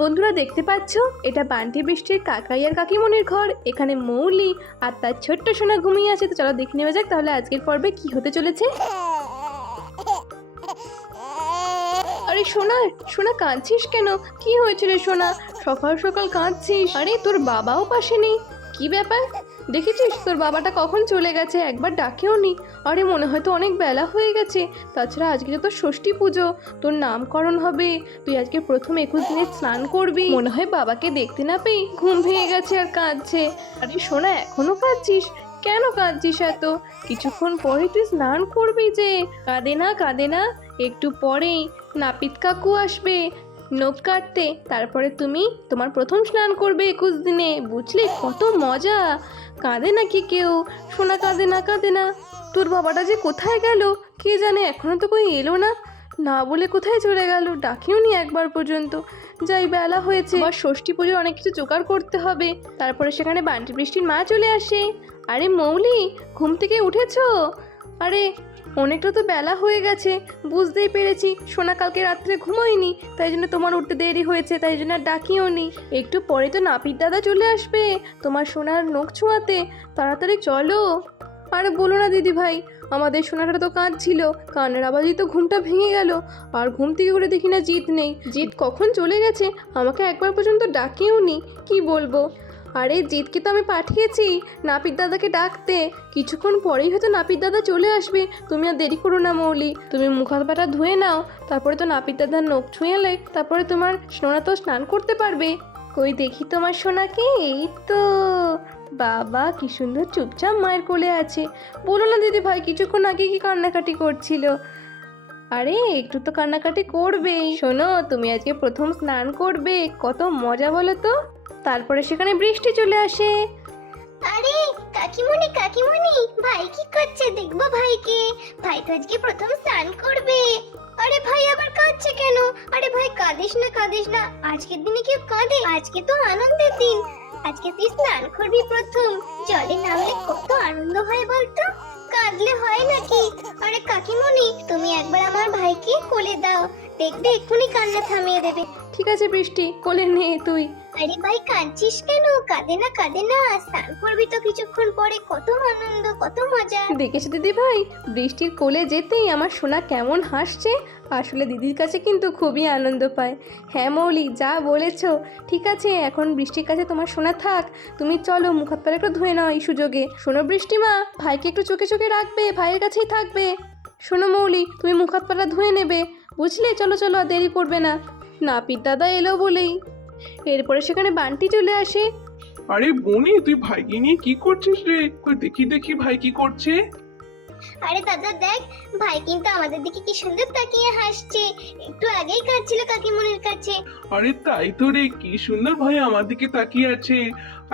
বন্ধুরা দেখতে পাচ্ছ, এটা বান্টি বৃষ্টির কাকাই আর কাকিমনির ঘর। এখানে মৌলি আর তার ছোট্ট সোনা ঘুমিয়ে আছে। তো চলো দেখে নেওয়া যাক তাহলে আজকের পর্বে কি হতে চলেছে। আরে সোনা, সোনা কাঁদছিস কেন? কি হয়েছে রে সোনা? সকাল সকাল কাঁদছিস? আরে তোর বাবাও পাশে নেই, কি ব্যাপার? দেখেছিস তোর বাবাটা কখন চলে গেছে, একবার ডাকেও নি। আরে মনে হয় তো অনেক বেলা হয়ে গেছে। তাছাড়া আজকে তো ষষ্ঠী পুজো, তোর নামকরণ হবে, তুই আজকে প্রথম 21 দিনে স্নান করবি। মনে হয় বাবাকে দেখতে না পেয়ে ঘুম ভেঙে গেছে আর কাঁদছে। আরে সোনা, এখনো কাঁদছিস? কেন কাঁদছিস এত? কিছুক্ষণ পরে তুই স্নান করবি যে। কাঁদে না কাঁদে না, একটু পরেই নাপিত কাকু আসবে নখ কাটতে, তারপরে তুমি তোমার প্রথম স্নান করবে 21 দিনে, বুঝলে? কত মজা। কাঁদে নাকি কেউ? সোনা কাঁদে না কাঁদে না। তোর বাবাটা যে কোথায় গেল কে জানে, এখনো তো কই এলো না। না বলে কোথায় চলে গেল, ডাকিও নি একবার পর্যন্ত। যাই বেলা হয়েছে, আর ষষ্ঠী পুজোর অনেক কিছু জোগাড় করতে হবে। তারপরে সেখানে বান্টি বৃষ্টির মা চলে আসে। আরে মৌলি, ঘুম থেকে উঠেছো? আরে অনেকটা তো বেলা হয়ে গেছে, বুঝতেই পেরেছি সোনা কালকে রাত্রে ঘুমোয়নি, তাই জন্য তোমার উঠতে দেরি হয়েছে, তাই জন্য আর ডাকিও নি। একটু পরে তো নাপিত দাদা চলে আসবে তোমার সোনার নখ ছোঁয়াতে, তাড়াতাড়ি চলো। আর বলো না দিদি ভাই, আমাদের সোনাটা তো কাঁদছিল, কান্নার আওয়াজেই তো ঘুমটা ভেঙে গেল। আর ঘুম থেকে করে দেখি না জিৎ নেই। জিৎ কখন চলে গেছে, আমাকে একবার পর্যন্ত ডাকিও নি। কি বলবো? আরে জিৎকে তো আমি পাঠিয়েছি নাপিত দাদাকে ডাকতে, কিছুক্ষণ পরেই হয়তো নাপিত দাদা চলে আসবে। তুমি আর দেরি করো না মৌলি, তুমি মুখ হাত পাটা ধুয়ে নাও, তারপরে তো নাপিত দাদার নখ ছুঁয়ালে তারপরে তোমার সোনা তো স্নান করতে পারবে। কই দেখি তোমার সোনাকে, এই তো। বাবা কি সুন্দর চুপচাপ মায়ের কোলে আছে। বলো না দিদি ভাই, কিছুক্ষণ আগে কি কান্নাকাটি করছিল? আরে একটু তো কান্নাকাটি করবেই। শোনো, তুমি আজকে প্রথম স্নান করবে, কত মজা বলো তো। তারপরে সেখানে বৃষ্টি চলে আসে। আরে কাকিমণি কাকিমণি, ভাই কি করছে? দেখবো ভাইকে, ভাই তো আজকে প্রথম স্নান করবে। আরে ভাই আবার কাঁদছে কেন? আরে ভাই কাঁদিস না কাঁদিস না, আজকের দিনে কেউ কাঁদে? আজকে তো আনন্দের দিন, আজকে তুই স্নান করবি প্রথম, জলে নামলে কত আনন্দ হয় বলতো, কাঁদলে হয় নাকি? আরে কাকিমণি, তুমি একবার আমার ভাইকে কোলে দাও, দেখবে এক্ষুনি কান্না থামিয়ে দেবে। ঠিক আছে বৃষ্টি, কোলে নে তুই। আরে ভাই কাঁদছিস কেন? কাঁদে না কাঁদে না, স্নান করবি তো কিছুক্ষণ পরে, কত আনন্দ কত মজা। দেখেছো দিদি ভাই, বৃষ্টির কোলে যেতেই আমার সোনা কেমন হাসছে। আসলে দিদির কাছে কিন্তু খুবই আনন্দ পায়। হ্যাঁ মৌলি, যা বলেছো ঠিক আছে, এখন বৃষ্টির কাছে তোমার সোনা থাক। তুমি চলো মুখ হাত পা একটু ধুয়ে নাও এই সুযোগে। শোনো বৃষ্টিমা, ভাইকে একটু চোখে চোখে রাখবে, ভাইয়ের কাছেই থাকবে। শোনো মৌলি, তুমি মুখ হাত পাটা ধুয়ে নেবে, বুঝলে? চলো চলো, আর দেরি করবে না। নাপিত দাদা এলো বলেই এরপরে সেখানে বান্টি চলে আসে। আরে বনি, তুই ভাইকে নিয়ে কি করছিস রে? কই দেখি দেখি ভাই কি করছে। আরে দাদা দেখ, ভাই কিন্তু আমাদের দিকে কি সুন্দর তাকিয়ে হাসছে, একটু আগেই কাঁদছিল কাকিমণির কাছে। আরে তাই তো রে, কি সুন্দর ভাই আমার দিকে তাকিয়ে আছে।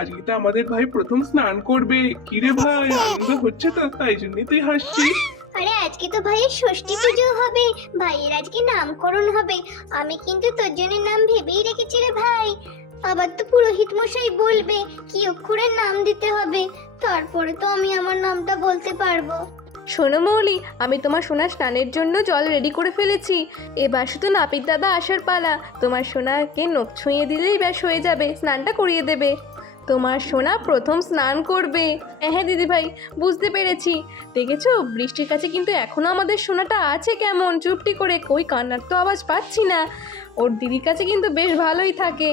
আজকে তো আমাদের ভাই প্রথম স্নান করবে। কি রে ভাই, আনন্দ হচ্ছে তো, তাই জন্যই তুই হাসছিস? আরে আজকে তো ভাইয়ের ষষ্ঠী পুজো হবে, ভাইয়ের আজকে নামকরণ হবে। আমি কিন্তু তোর জন্য নাম ভেবেই রেখেছি রে ভাই। আবার তো পুরোহিত মশাই বলবে কি অক্ষরের নাম দিতে হবে, তারপরে তো আমি আমার নামটা বলতে পারবো। শোনো মৌলি, আমি তোমার সোনার স্নানের জন্য জল রেডি করে ফেলেছি। এবার শুধু নাপিত দাদা আসার পালা, তোমার সোনাকে নখ ছুঁয়ে দিলেই ব্যাস হয়ে যাবে, স্নানটা করিয়ে দেবে। তোমার সোনা প্রথম স্নান করবে। হ্যাঁ দিদি ভাই, বুঝতে পেরেছি। দেখেছো বৃষ্টির কাছে কিন্তু এখনো আমাদের সোনাটা আছে কেমন চুপটি করে, কই কান্নার তো আওয়াজ পাচ্ছি না। ওর দিদির কাছে কিন্তু বেশ ভালোই থাকে।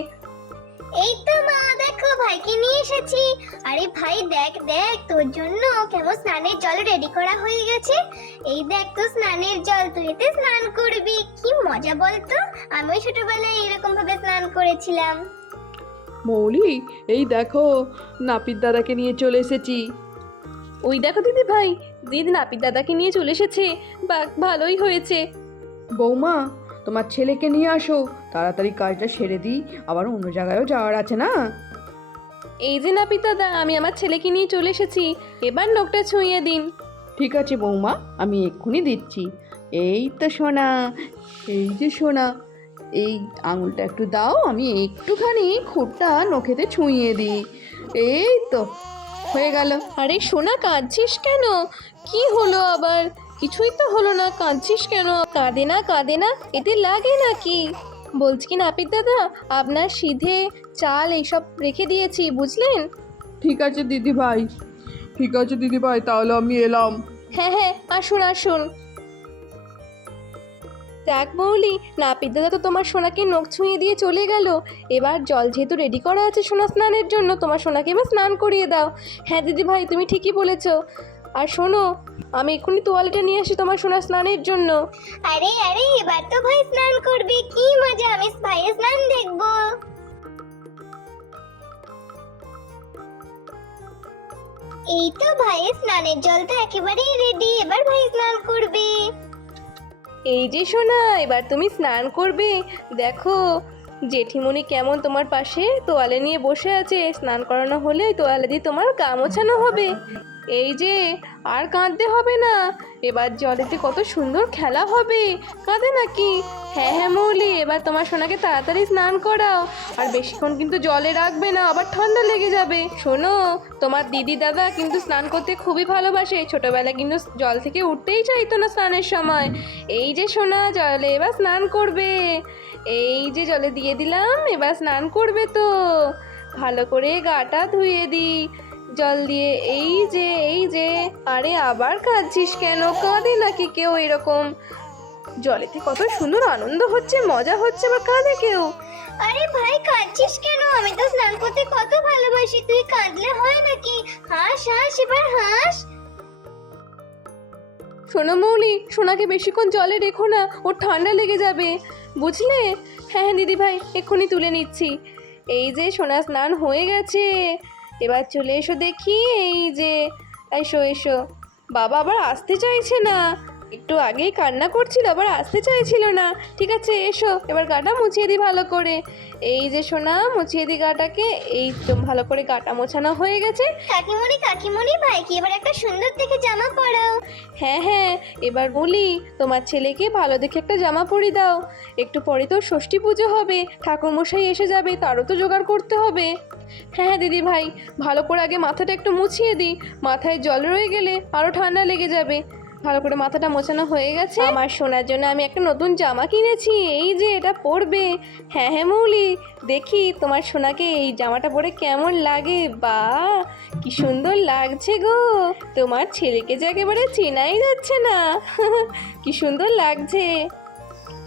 এই তো মা, দেখো ভাইকে নিয়ে এসেছি। আরে ভাই দেখ দেখ, তোর জন্য কেমন স্নানের জল রেডি করা হয়ে গেছে। এই দেখ তো স্নানের জল, তুই এতে স্নান করবি, কি মজা বলতো। আমিও ছোটবেলায় এরকম ভাবে স্নান করেছিলাম। মৌলি, এই দেখো নাপিত দাদাকে নিয়ে চলে এসেছি। ওই দেখো দিদি ভাই, দিদি নাপিত দাদাকে নিয়ে চলে এসেছে। বাহ, ভালোই হয়েছে। বৌমা, তোমার ছেলেকে নিয়ে আসো, তাড়াতাড়ি কাজটা সেরে দিই, আবার অন্য জায়গায়ও যাওয়ার আছে না। এই যে নাপিত দাদা, আমি আমার ছেলেকে নিয়ে চলে এসেছি, এবার নখটা ছুঁয়ে দিন। ঠিক আছে বৌমা, আমি এক্ষুনি দিচ্ছি। এই তো সোনা, এই যে সোনা, এই আঙুলটা একটু দাও, আমি একটুখানি খুঁটটা নখেতে ছুঁয়ে দিই। এই তো হয়ে গেল। আরে সোনা, কাঁদছিস কেন? কি হলো আবার? কিছুই তো হলো না, কাঁদছিস কেন? কাঁদে না কাঁদে না, এতে লাগে নাকি? বলছি কি নাপিত দাদা, আপনার সিধে চাল এইসব রেখে দিয়েছি, বুঝলেন? ঠিক আছে দিদি ভাই, ঠিক আছে দিদি ভাই, তাহলে আমি এলাম। হ্যাঁ হ্যাঁ, আসুন আসুন। দেখ বৌলি, নাপিত দাদা তো তোমার সোনাকে নখ ছুঁয়ে দিয়ে চলে গেল। এবার জল যেহেতু রেডি করা আছে সোনা স্নানের জন্য, তোমার সোনাকে এবার স্নান করিয়ে দাও। হ্যাঁ দিদি ভাই, তুমি ঠিকই বলেছ। আর শোনো, আমি এক্ষুনি তোয়ালেটা নিয়ে আসি তোমার সোনা স্নানের জন্য। আরে আরে এবার তো ভাই স্নান করবে, কি মজা, আমি ভাইয়ের স্নান দেখবো। এই তো ভাইয়ের স্নানের জল তো একেবারেই রেডি, এবার ভাই স্নান করবে। এই যে সোনা, এবার তুমি স্নান করবে। দেখো জেঠিমণি কেমন তোমার পাশে তোয়ালে নিয়ে বসে আছে। স্নান করানো হলে ওই তোয়ালে দিয়ে তোমার গা মোছানো হবে। এই যে, আর কাঁদতে হবে না, এবার জলেতে কত সুন্দর খেলা হবে। কাঁদে নাকি? হ্যাঁ হ্যাঁ মৌলি, এবার তোমার সোনাকে তাড়াতাড়ি স্নান করাও। আর বেশিক্ষণ কিন্তু জলে রাখবে না, আবার ঠান্ডা লেগে যাবে। শোনো, তোমার দিদি দাদা কিন্তু স্নান করতে খুবই ভালোবাসে। ছোটবেলায় কিন্তু জল থেকে উঠতেই চাইতো না স্নানের সময়। এই যে সোনা, জলে এবার স্নান করবে। এই যে জলে দিয়ে দিলাম, এবার স্নান করবে তো। ভালো করে গাটা ধুয়ে দিই জল দিয়ে। এই যে এই যে, আরে আবার কাঁদছিস কেন? কাঁদে নাকি কেউ এরকম? জলেতে কত সুন্দর আনন্দ হচ্ছে, মজা হচ্ছে, আবার কাঁদে কেউ? আরে ভাই কাঁদছিস কেন? আমি তো স্নান করতে কত ভালোবাসি, তুই কাঁদলে হয় নাকি? হাস হাস, এবার হাস। শোনো মৌলি, সোনাকে বেশিক্ষণ জলে রেখো না, ওর ঠান্ডা লেগে যাবে, বুঝলে? হ্যাঁ হ্যাঁ দিদি ভাই, এক্ষুনি তুলে নিচ্ছি। এই যে সোনা স্নান হয়ে গেছে, এবার চলে এসো দেখি। এই যে, এসো এসো। বাবা আবার আসতে চাইছে না, একটু আগেই কান্না করছিল, আবার আসতে চাইছিল না। ঠিক আছে এসো, এবার গাটা মুছিয়ে দিই ভালো করে। এই যে সোনা, মুছিয়ে দিই গাটাকে। এই তো ভালো করে গাটা মোছানো হয়ে গেছে। কাকিমণি কাকিমণি, ভাইকে এবার একটা সুন্দর দেখে জামা পরাও। হ্যাঁ হ্যাঁ, এবার বলি তোমার ছেলেকে ভালো দেখে একটা জামা পরিয়ে দাও। একটু পরে তো ষষ্ঠী পুজো হবে, ঠাকুরমশাই এসে যাবে, তারও তো জোগাড় করতে হবে। হ্যাঁ হ্যাঁ দিদি ভাই, ভালো করে আগে মাথাটা একটু মুছিয়ে দিই, মাথায় জল রয়ে গেলে আরও ঠান্ডা লেগে যাবে। ভালো করে মাথাটা মোছানো হয়ে গেছে। আমার সোনার জন্য আমি একটা নতুন জামা কিনেছি, এই যে এটা পরবে। হ্যাঁ হ্যাঁ মৌলি, দেখি তোমার সোনাকে এই জামাটা পরে কেমন লাগে। বাহ, কি সুন্দর লাগছে গো। তোমার ছেলেকে যে একেবারে চেনাই যাচ্ছে না। কি সুন্দর লাগছে।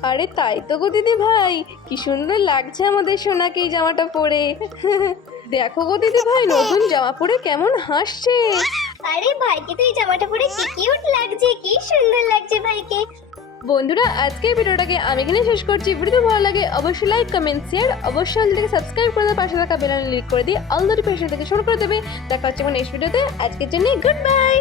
আরে তাই তো গো দিদি ভাই, কি সুন্দর লাগছে আমাদের সোনাকে এই জামাটা পরে। দেখো গো দিদি ভাই, নতুন জামা পরে কেমন হাসছে। আরে ভাইকে তো এই জামাটা পরে কি কিউট লাগছে, কি সুন্দর লাগছে ভাইকে। বন্ধুরা, আজকের ভিডিওটাকে আমি এখানে শেষ করছি। ভিডিওটা ভালো লাগে অবশ্যই লাইক কমেন্ট শেয়ার, অবশ্যই চ্যানেলটাকে সাবস্ক্রাইব করে দেবে, পাশে থাকা বেল আইকন ক্লিক করে দিয়ে অল নোটিফিকেশন থেকে শুরু করে দেবে। দেখা হচ্ছে নেক্সট ভিডিওতে। আজকের জন্য গুড বাই।